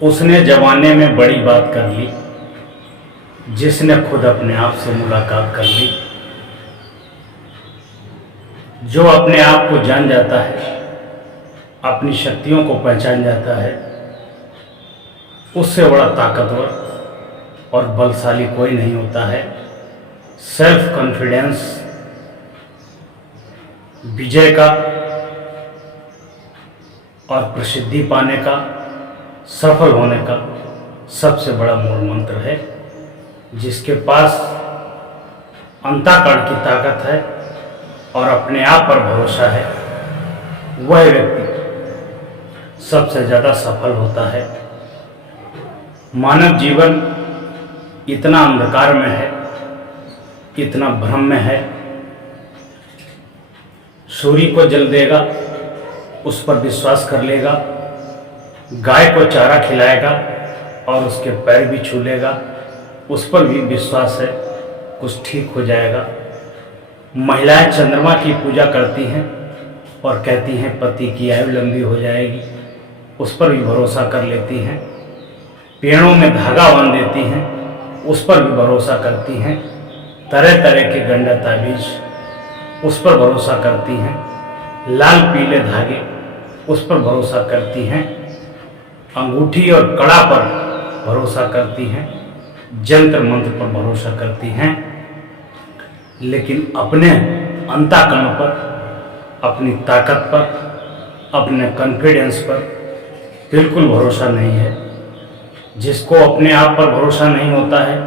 उसने जमाने में बड़ी बात कर ली, जिसने खुद अपने आप से मुलाकात कर ली। जो अपने आप को जान जाता है, अपनी शक्तियों को पहचान जाता है, उससे बड़ा ताकतवर और बलशाली कोई नहीं होता है। सेल्फ कॉन्फिडेंस विजय का और प्रसिद्धि पाने का, सफल होने का सबसे बड़ा मूल मंत्र है। जिसके पास अंतःकरण की ताकत है और अपने आप पर भरोसा है, वह व्यक्ति सबसे ज़्यादा सफल होता है। मानव जीवन इतना अंधकार में है, इतना भ्रम में है। सूर्य को जल देगा, उस पर विश्वास कर लेगा, गाय को चारा खिलाएगा और उसके पैर भी छू लेगा, उस पर भी विश्वास है, कुछ ठीक हो जाएगा। महिलाएं चंद्रमा की पूजा करती हैं और कहती हैं पति की आयु लंबी हो जाएगी, उस पर भी भरोसा कर लेती हैं। पेड़ों में धागा बांध देती हैं, उस पर भी भरोसा करती हैं। तरह तरह के गंडा ताबीज, उस पर भरोसा करती हैं। लाल पीले धागे, उस पर भरोसा करती हैं। अंगूठी और कड़ा पर भरोसा करती हैं। जंत्र मंत्र पर भरोसा करती हैं। लेकिन अपने अंतःकरण पर, अपनी ताकत पर, अपने कॉन्फिडेंस पर बिल्कुल भरोसा नहीं है। जिसको अपने आप पर भरोसा नहीं होता है,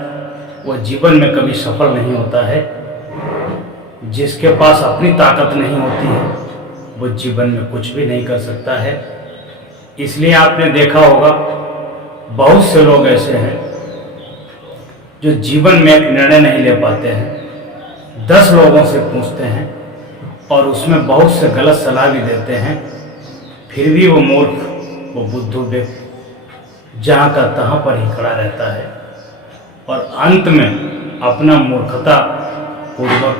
वह जीवन में कभी सफल नहीं होता है। जिसके पास अपनी ताकत नहीं होती है, वो जीवन में कुछ भी नहीं कर सकता है। इसलिए आपने देखा होगा, बहुत से लोग ऐसे हैं जो जीवन में एक निर्णय नहीं ले पाते हैं। 10 लोगों से पूछते हैं और उसमें बहुत से गलत सलाह भी देते हैं, फिर भी वो मूर्ख, वो बुद्धू व्यक्ति जहाँ का तहाँ पर ही खड़ा रहता है और अंत में अपना मूर्खता पूर्वक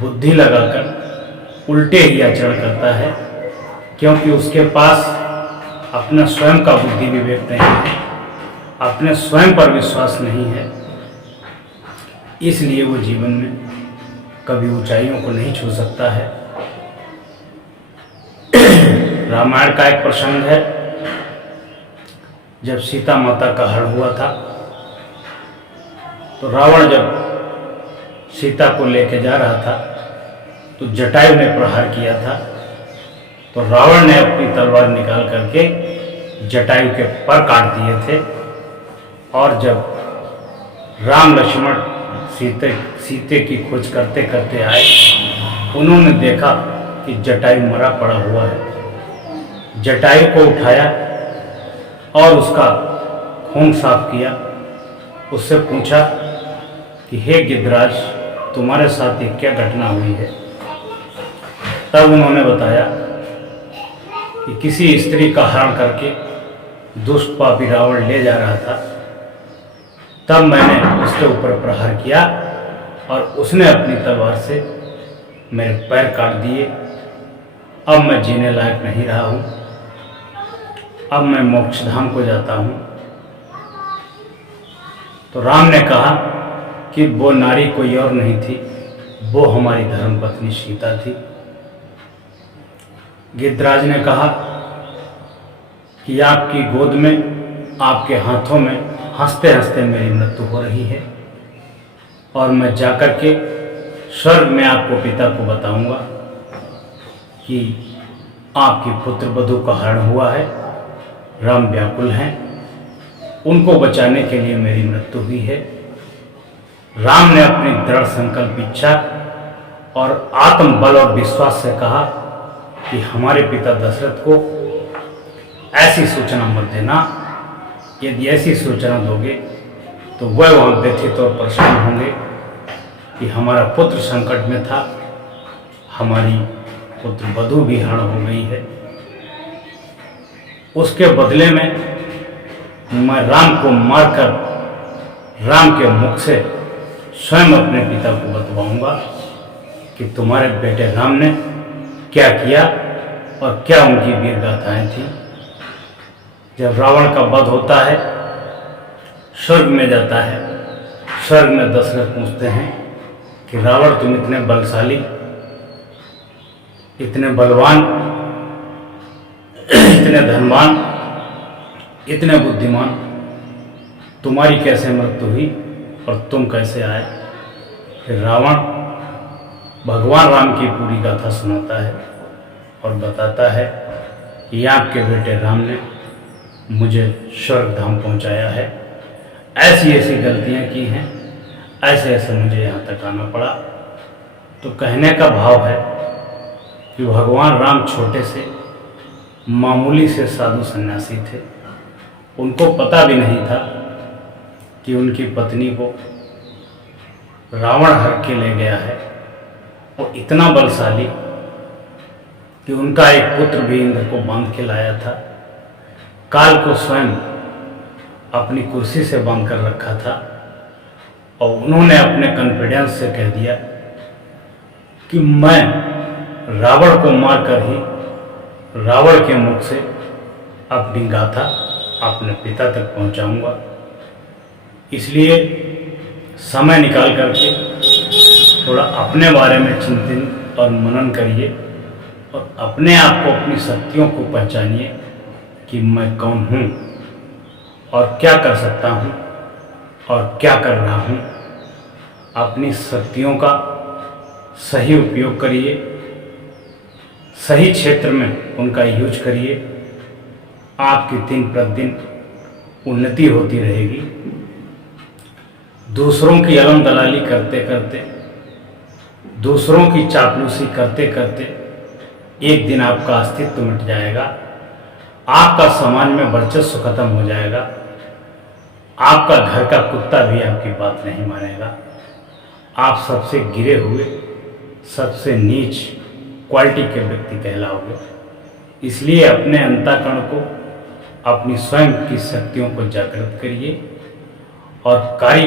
बुद्धि लगाकर उल्टे ही आचरण करता है, क्योंकि उसके पास अपना स्वयं का बुद्धि विवेक नहीं है, अपने स्वयं पर विश्वास नहीं है। इसलिए वो जीवन में कभी ऊंचाइयों को नहीं छू सकता है। रामायण का एक प्रसंग है, जब सीता माता का हरण हुआ था, तो रावण जब सीता को लेके जा रहा था तो जटायु ने प्रहार किया था। तो रावण ने अपनी तलवार निकाल करके जटायु के पर काट दिए थे। और जब राम लक्ष्मण सीते की खोज करते करते आए, उन्होंने देखा कि जटायु मरा पड़ा हुआ है। जटायु को उठाया और उसका खून साफ किया। उससे पूछा कि हे गिद्धराज, तुम्हारे साथ ये क्या घटना हुई है? तब उन्होंने बताया कि किसी स्त्री का हरण करके दुष्ट पापी रावण ले जा रहा था, तब मैंने उसके ऊपर प्रहार किया और उसने अपनी तलवार से मेरे पैर काट दिए। अब मैं जीने लायक नहीं रहा हूँ, अब मैं मोक्षधाम को जाता हूँ। तो राम ने कहा कि वो नारी कोई और नहीं थी, वो हमारी धर्मपत्नी सीता थी। गिद्धराज ने कहा कि आपकी गोद में, आपके हाथों में हंसते हंसते मेरी मृत्यु हो रही है और मैं जाकर के स्वर्ग में आपको पिता को बताऊंगा कि आपकी पुत्र वधू का हरण हुआ है, राम व्याकुल हैं, उनको बचाने के लिए मेरी मृत्यु हुई है। राम ने अपनी दृढ़ संकल्प इच्छा और आत्मबल और विश्वास से कहा कि हमारे पिता दशरथ को ऐसी सूचना मत देना, यदि ऐसी सूचना दोगे तो वह वहाँ व्यथित और परेशान होंगे कि हमारा पुत्र संकट में था, हमारी पुत्र वधू भी हरण हो गई है। उसके बदले में मैं राम को मारकर राम के मुख से स्वयं अपने पिता को बतवाऊंगा कि तुम्हारे बेटे राम ने क्या किया और क्या उनकी वीर गाथाएं थी। जब रावण का वध होता है, स्वर्ग में जाता है। स्वर्ग में दशरथ पूछते हैं कि रावण तुम इतने बलशाली, इतने बलवान, इतने धनवान, इतने बुद्धिमान, तुम्हारी कैसे मृत्यु हुई और तुम कैसे आए? फिर रावण भगवान राम की पूरी गाथा सुनाता है और बताता है कि आपके बेटे राम ने मुझे स्वर्ग धाम पहुंचाया है, ऐसी ऐसी गलतियां की हैं, ऐसे ऐसे मुझे यहाँ तक आना पड़ा। तो कहने का भाव है कि भगवान राम छोटे से मामूली से साधु सन्यासी थे। उनको पता भी नहीं था कि उनकी पत्नी को रावण हर के ले गया है। वो इतना बलशाली कि उनका एक पुत्र भी इंद्र को बांध के लाया था, काल को स्वयं अपनी कुर्सी से बांध कर रखा था, और उन्होंने अपने कॉन्फिडेंस से कह दिया कि मैं रावण को मारकर ही रावण के मुख से अपनी गाथा अपने पिता तक पहुंचाऊंगा। इसलिए समय निकाल करके थोड़ा अपने बारे में चिंतन और मनन करिए और अपने आप को, अपनी शक्तियों को पहचानिए कि मैं कौन हूँ और क्या कर सकता हूँ और क्या कर रहा हूँ। अपनी शक्तियों का सही उपयोग करिए, सही क्षेत्र में उनका यूज करिए। आपकी दिन प्रतिदिन उन्नति होती रहेगी। दूसरों की अलम दलाली करते करते, दूसरों की चापलूसी करते करते एक दिन आपका अस्तित्व मिट जाएगा। आपका समाज में वर्चस्व खत्म हो जाएगा। आपका घर का कुत्ता भी आपकी बात नहीं मानेगा। आप सबसे गिरे हुए, सबसे नीच क्वालिटी के व्यक्ति कहलाओगे। इसलिए अपने अंतःकरण को, अपनी स्वयं की शक्तियों को जागृत करिए और कार्य